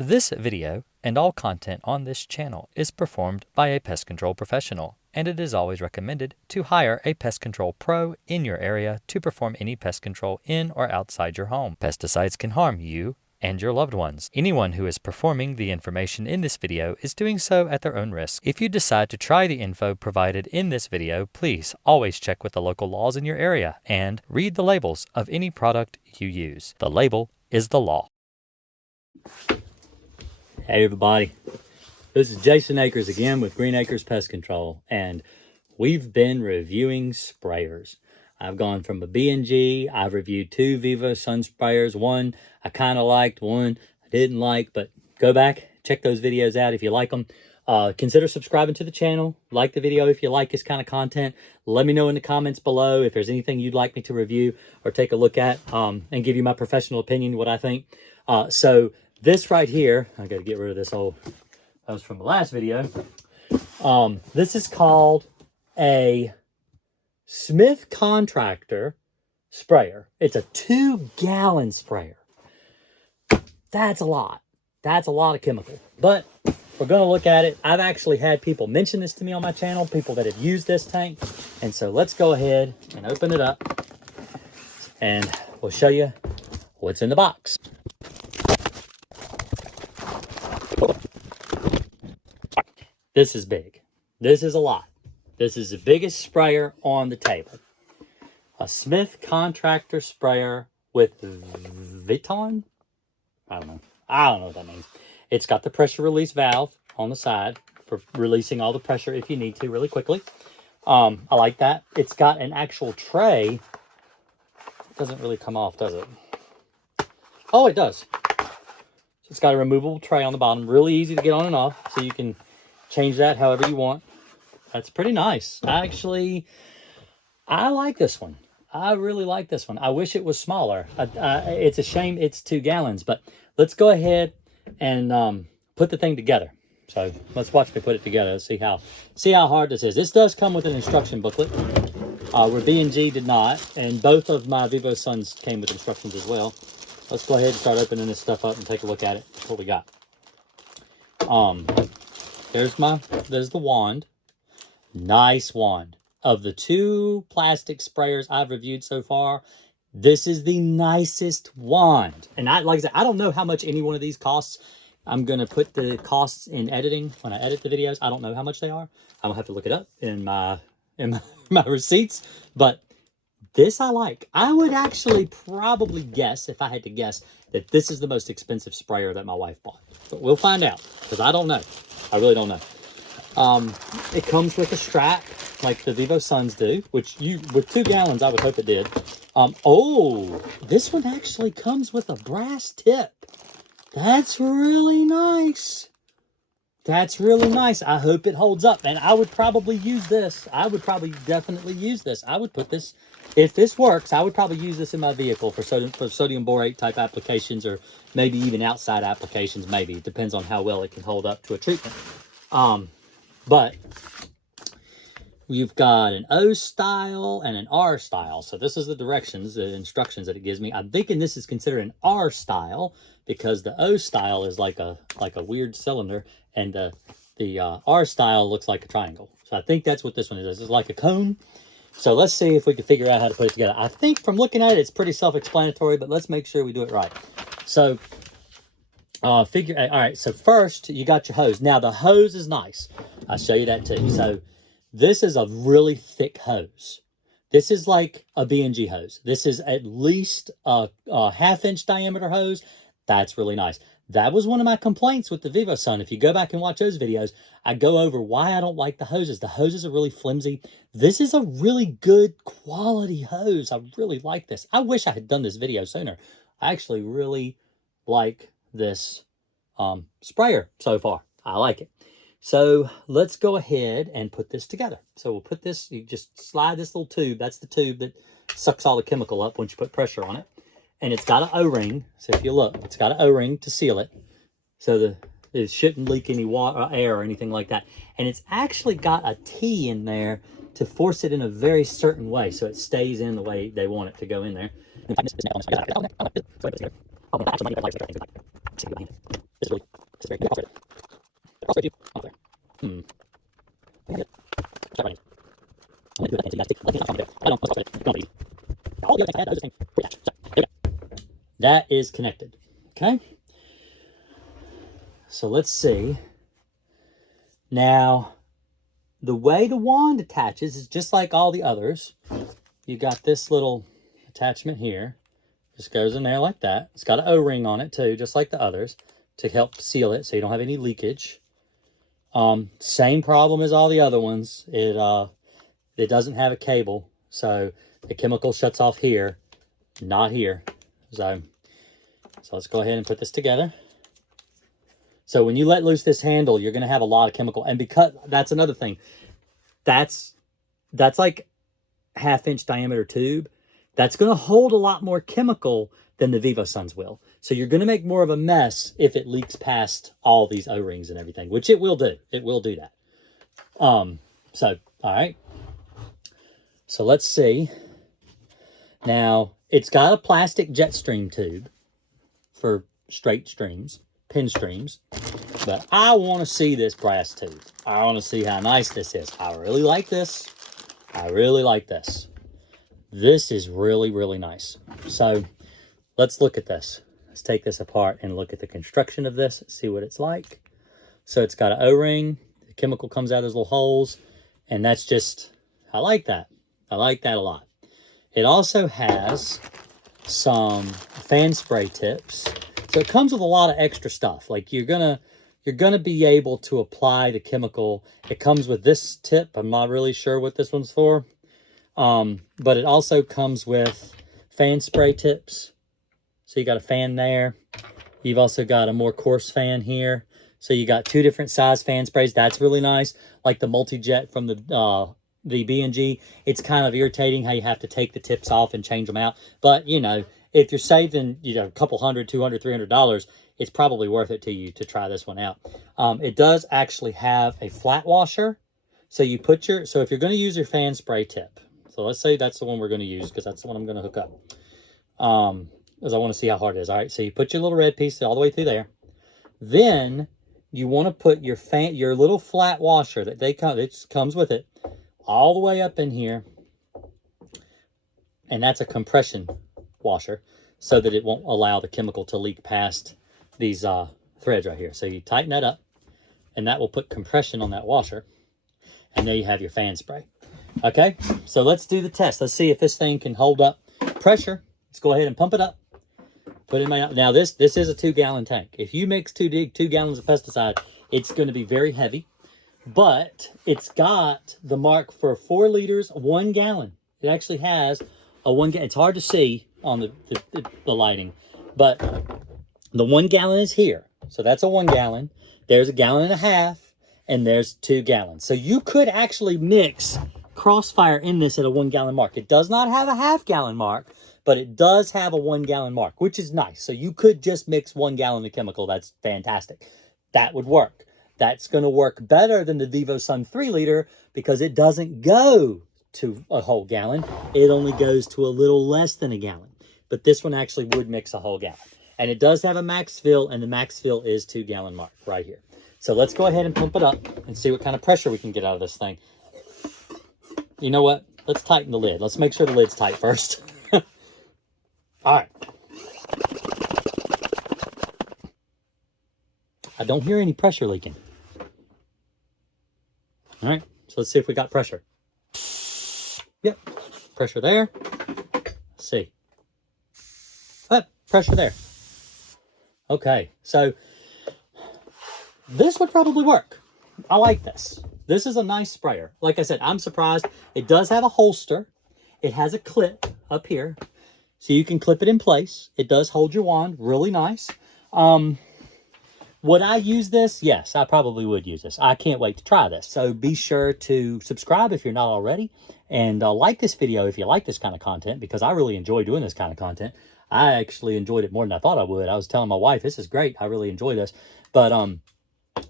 This video and all content on this channel is performed by a pest control professional, and it is always recommended to hire a pest control pro in your area to perform any pest control in or outside your home. Pesticides can harm you and your loved ones. Anyone who is performing the information in this video is doing so at their own risk. If you decide to try the info provided in this video, please always check with the local laws in your area and read the labels of any product you use. The label is the law. Hey everybody, this is Jason Akers again with Green Acres Pest Control, and we've been reviewing sprayers. I've gone from a B&G, I've reviewed 2 Vivo Sun sprayers, one I kind of liked, one I didn't like, but go back, check those videos out if you like them. Consider subscribing to the channel, like the video if you like this kind of content. Let me know in the comments below if there's anything you'd like me to review or take a look at, and give you my professional opinion, what I think. So this right here, I got to get rid of this old, that was from the last video. This is called a Smith Contractor sprayer. It's a 2-gallon sprayer. That's a lot. That's a lot of chemical. But we're going to look at it. I've actually had people mention this to me on my channel, people that have used this tank. And so let's go ahead and open it up and we'll show you what's in the box. This is big. This is a lot. This is the biggest sprayer on the table. A Smith Contractor sprayer with Viton? I don't know what that means. It's got the pressure release valve on the side for releasing all the pressure if you need to really quickly. I like that. It's got an actual tray. It doesn't really come off, does it? Oh, it does. So it's got a removable tray on the bottom. Really easy to get on and off, so you can change that however you want. That's pretty nice. I like this one. I really like this one. I wish it was smaller. It's a shame it's 2 gallons, but let's go ahead and put the thing together. So let's watch me put it together. Let's see how hard this is. This does come with an instruction booklet, where B&G did not, and both of my Vivo Suns came with instructions as well. Let's go ahead and start opening this stuff up and take a look at it. That's what we got. There's the wand. Nice wand. Of the 2 plastic sprayers I've reviewed so far, this is the nicest wand. And like I said, I don't know how much any one of these costs. I'm going to put the costs in editing when I edit the videos. I don't know how much they are. I'm going to have to look it up in my receipts. But this I like. I would actually probably guess, if I had to guess, that this is the most expensive sprayer that my wife bought. But we'll find out, because I don't know. I really don't know. It comes with a strap, like the Vivo Suns do, which with 2 gallons, I would hope it did. Oh, this one actually comes with a brass tip. That's really nice. That's really nice. I hope it holds up, and I would probably use this. I would probably definitely use this. I would put this, if this works, I would probably use this in my vehicle for sodium borate type applications, or maybe even outside applications, maybe. It depends on how well it can hold up to a treatment. But you've got an O style and an R style. So this is the directions, the instructions that it gives me. I'm thinking this is considered an R style because the O style is like a weird cylinder, and the R style looks like a triangle. So I think that's what this one is. It's like a cone. So let's see if we can figure out how to put it together. I think from looking at it, it's pretty self-explanatory, but let's make sure we do it right. So all right, so first you got your hose. Now the hose is nice. I'll show you that too. So this is a really thick hose. This is like a B&G hose. This is at least a 1/2-inch diameter hose. That's really nice. That was one of my complaints with the Vivo Sun. If you go back and watch those videos, I go over why I don't like the hoses. The hoses are really flimsy. This is a really good quality hose. I really like this. I wish I had done this video sooner. I actually really like this sprayer so far. I like it. So let's go ahead and put this together. So we'll put this, you just slide this little tube. That's the tube that sucks all the chemical up once you put pressure on it. And it's got an O-ring. So if you look, it's got an O-ring to seal it. So it shouldn't leak any water or air or anything like that. And it's actually got a T in there to force it in a very certain way so it stays in the way they want it to go in there. This is really That is connected. Okay. So let's see. Now, the way the wand attaches is just like all the others. You got this little attachment here. Just goes in there like that. It's got an O-ring on it too, just like the others, to help seal it so you don't have any leakage. Same problem as all the other ones. It doesn't have a cable, so the chemical shuts off here, not here. So let's go ahead and put this together. So when you let loose this handle, you're going to have a lot of chemical. And because that's another thing, that's like 1/2-inch diameter tube. That's going to hold a lot more chemical than the VivoSuns will. So you're going to make more of a mess if it leaks past all these O-rings and everything, which it will do. It will do that. So, all right. So let's see. Now, it's got a plastic jet stream tube for straight streams, pin streams. But I want to see this brass tube. I want to see how nice this is. I really like this. I really like this. This is really, really nice. So let's look at this. Let's take this apart and look at the construction of this, see what it's like. So it's got an O-ring. The chemical comes out of those little holes. And that's just, I like that. I like that a lot. It also has some fan spray tips. So it comes with a lot of extra stuff. Like you're gonna be able to apply the chemical. It comes with this tip. I'm not really sure what this one's for. But it also comes with fan spray tips. So you got a fan there. You've also got a more coarse fan here. So you got 2 different size fan sprays. That's really nice. Like the multi-jet from the B&G. It's kind of irritating how you have to take the tips off and change them out. But, you know, if you're saving, you know, a couple $100, $200, $300, it's probably worth it to you to try this one out. It does actually have a flat washer. So you put so if you're going to use your fan spray tip, so let's say that's the one we're going to use because that's the one I'm going to hook up. Because I want to see how hard it is. All right, so you put your little red piece all the way through there. Then you want to put your little flat washer that comes with it all the way up in here. And that's a compression washer so that it won't allow the chemical to leak past these threads right here. So you tighten that up and that will put compression on that washer. And there you have your fan spray. Okay, so let's do the test. Let's see if this thing can hold up pressure. Let's go ahead and pump it up. Put it in my, now this is a 2-gallon tank. If you mix 2 gallons of pesticide, it's going to be very heavy. But it's got the mark for 4 liters, 1 gallon. It actually has a 1 gallon. It's hard to see on the lighting, but the 1 gallon is here. So that's a 1 gallon. There's a 1.5 gallons, and there's 2 gallons. So you could actually mix Crossfire in this at a 1 gallon mark. It does not have a 1/2 gallon mark, but it does have a 1 gallon mark, which is nice. So you could just mix 1 gallon of chemical. That's fantastic. That would work. That's going to work better than the VivoSun 3 liter because it doesn't go to a whole gallon. It only goes to a little less than a gallon. But this one actually would mix a whole gallon. And it does have a max fill, and the max fill is 2 gallon mark right here. So let's go ahead and pump it up and see what kind of pressure we can get out of this thing. You know what? Let's tighten the lid. Let's make sure the lid's tight first. All right. I don't hear any pressure leaking. All right, so let's see if we got pressure. Yep, pressure there. Let's see. Pressure there. Okay, so this would probably work. I like this. This is a nice sprayer. Like I said, I'm surprised. It does have a holster. It has a clip up here, so you can clip it in place. It does hold your wand really nice. Would I use this? Yes, I probably would use this. I can't wait to try this. So be sure to subscribe if you're not already. And like this video if you like this kind of content, because I really enjoy doing this kind of content. I actually enjoyed it more than I thought I would. I was telling my wife, this is great. I really enjoy this. But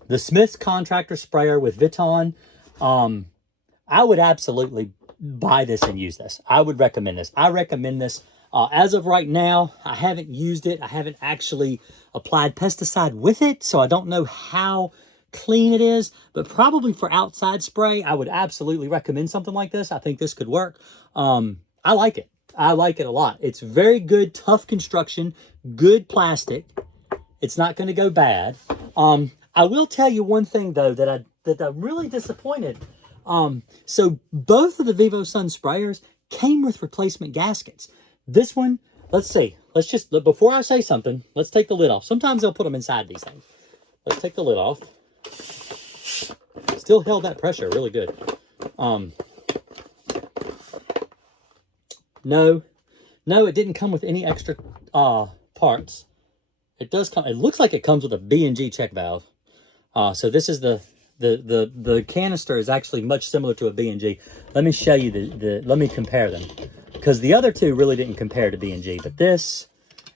the Smith's Contractor sprayer with Viton, I would absolutely buy this and use this. I would recommend this. I recommend this As of right now, I haven't used it. I haven't actually applied pesticide with it, so I don't know how clean it is, but probably for outside spray, I would absolutely recommend something like this. I think this could work. I like it. I like it a lot. It's very good, tough construction, good plastic. It's not going to go bad. I will tell you one thing though that I'm really disappointed. So both of the Vivo Sun sprayers came with replacement gaskets. This one, let's see. Let's just, before I say something, let's take the lid off. Sometimes they'll put them inside these things. Let's take the lid off. Still held that pressure really good. No, it didn't come with any extra parts. It does come, it looks like it comes with a B&G check valve. So this is the canister is actually much similar to a B&G. Let me show you let me compare them. Because the other two really didn't compare to B&G, but this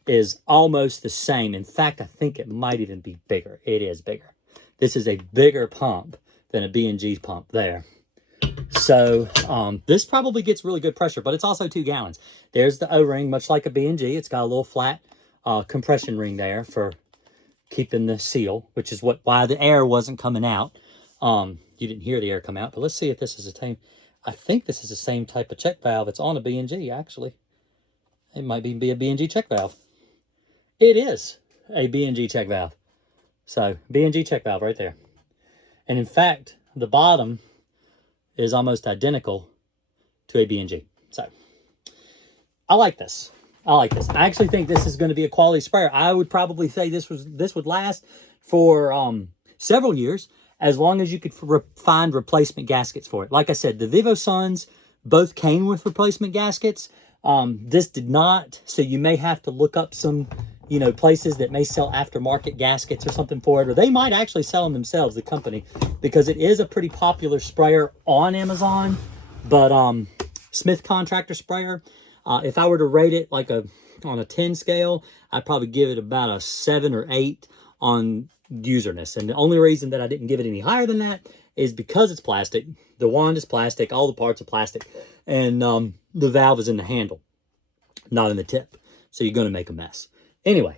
is almost the same. In fact, I think it might even be bigger. It is bigger. This is a bigger pump than a B&G pump there. So this probably gets really good pressure, but it's also 2 gallons. There's the O-ring, much like a B&G. It's got a little flat compression ring there for keeping the seal, which is why the air wasn't coming out. You didn't hear the air come out, but let's see if this is the same. I think this is the same type of check valve. It's on a B&G, actually. It might even be a B&G check valve. It is a B&G check valve. So, B&G check valve right there. And in fact, the bottom is almost identical to a B&G. So, I like this. I actually think this is going to be a quality sprayer. I would probably say this would last for several years, as long as you could find replacement gaskets for it. Like I said, the Vivo Suns both came with replacement gaskets. This did not, so you may have to look up some, places that may sell aftermarket gaskets or something for it, or they might actually sell them themselves, the company, because it is a pretty popular sprayer on Amazon. But Smith Contractor sprayer, if I were to rate it on a 10 scale, I'd probably give it about a 7 or 8 on userness. And the only reason that I didn't give it any higher than that is because it's plastic. The wand is plastic, all the parts are plastic, and the valve is in the handle, not in the tip. So you're going to make a mess. Anyway.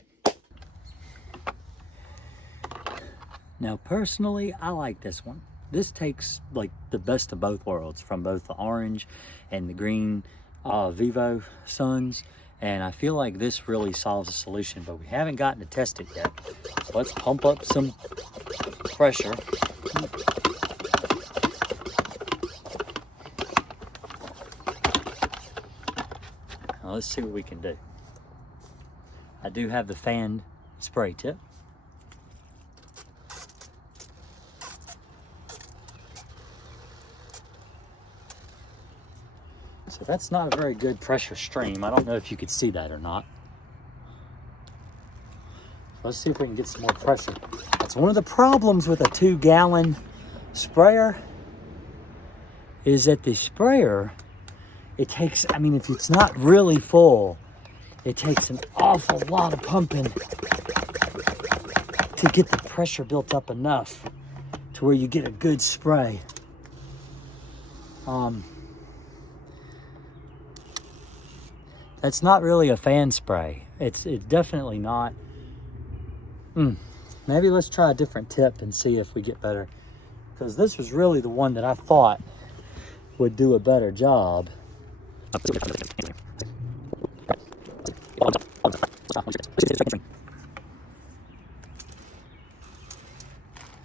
Now, personally, I like this one. This takes like the best of both worlds, from both the orange and the green Vivo Suns. And I feel like this really solves the solution, but we haven't gotten to test it yet. So let's pump up some pressure. Now let's see what we can do. I do have the fan spray tip. So that's not a very good pressure stream. I don't know if you could see that or not. Let's see if we can get some more pressure. That's one of the problems with a 2-gallon sprayer, is that the sprayer, it takes, if it's not really full, it takes an awful lot of pumping to get the pressure built up enough to where you get a good spray. That's not really a fan spray. It's definitely not. Maybe let's try a different tip and see if we get better. Because this was really the one that I thought would do a better job.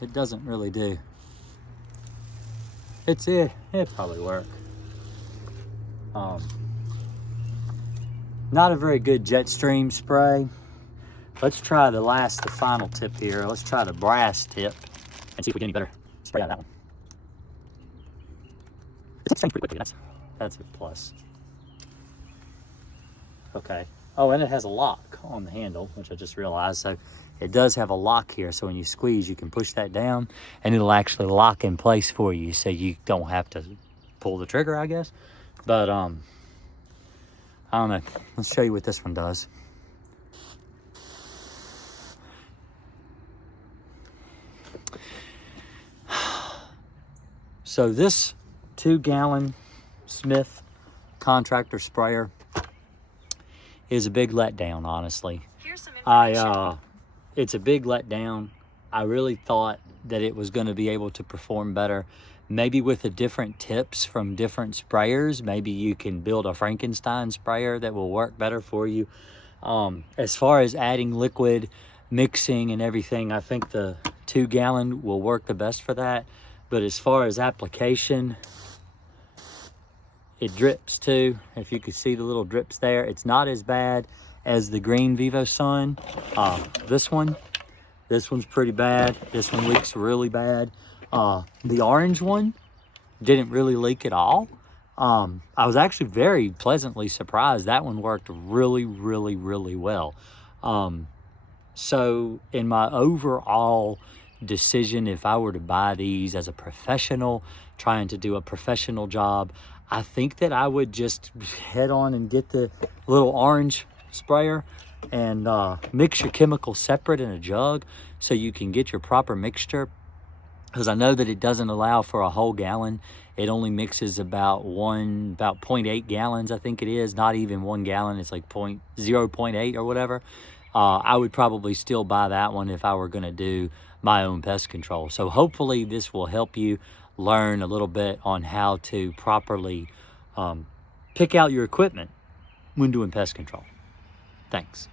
It doesn't really do. It'd probably work. Not a very good jet stream spray. Let's try the final tip here. Let's try the brass tip and see if we get any better spray out of that one. It's pretty quickly. That's a plus. Okay. Oh, and it has a lock on the handle, which I just realized. So it does have a lock here. So when you squeeze, you can push that down and it'll actually lock in place for you, so you don't have to pull the trigger, I guess. But I don't know. Let's show you what this one does. So this 2-gallon Smith Contractor sprayer is a big letdown, honestly. Here's some information. It's a big letdown. I really thought that it was going to be able to perform better, maybe with the different tips from different sprayers. Maybe you can build a Frankenstein sprayer that will work better for you. As far as adding liquid, mixing and everything, I think the 2 gallon will work the best for that. But as far as application, it drips too. If you could see the little drips there, it's not as bad as the green Vivo Sun. This one's pretty bad. This one leaks really bad. The orange one didn't really leak at all. I was actually very pleasantly surprised. That one worked really, really, really well. So in my overall decision, if I were to buy these as a professional, trying to do a professional job, I think that I would just head on and get the little orange sprayer and mix your chemicals separate in a jug so you can get your proper mixture, because I know that it doesn't allow for a whole gallon. It only mixes about 0.8 gallons, I think it is. Not even 1 gallon. It's like 0.8 or whatever. I would probably still buy that one if I were going to do my own pest control. So hopefully this will help you learn a little bit on how to properly pick out your equipment when doing pest control. Thanks.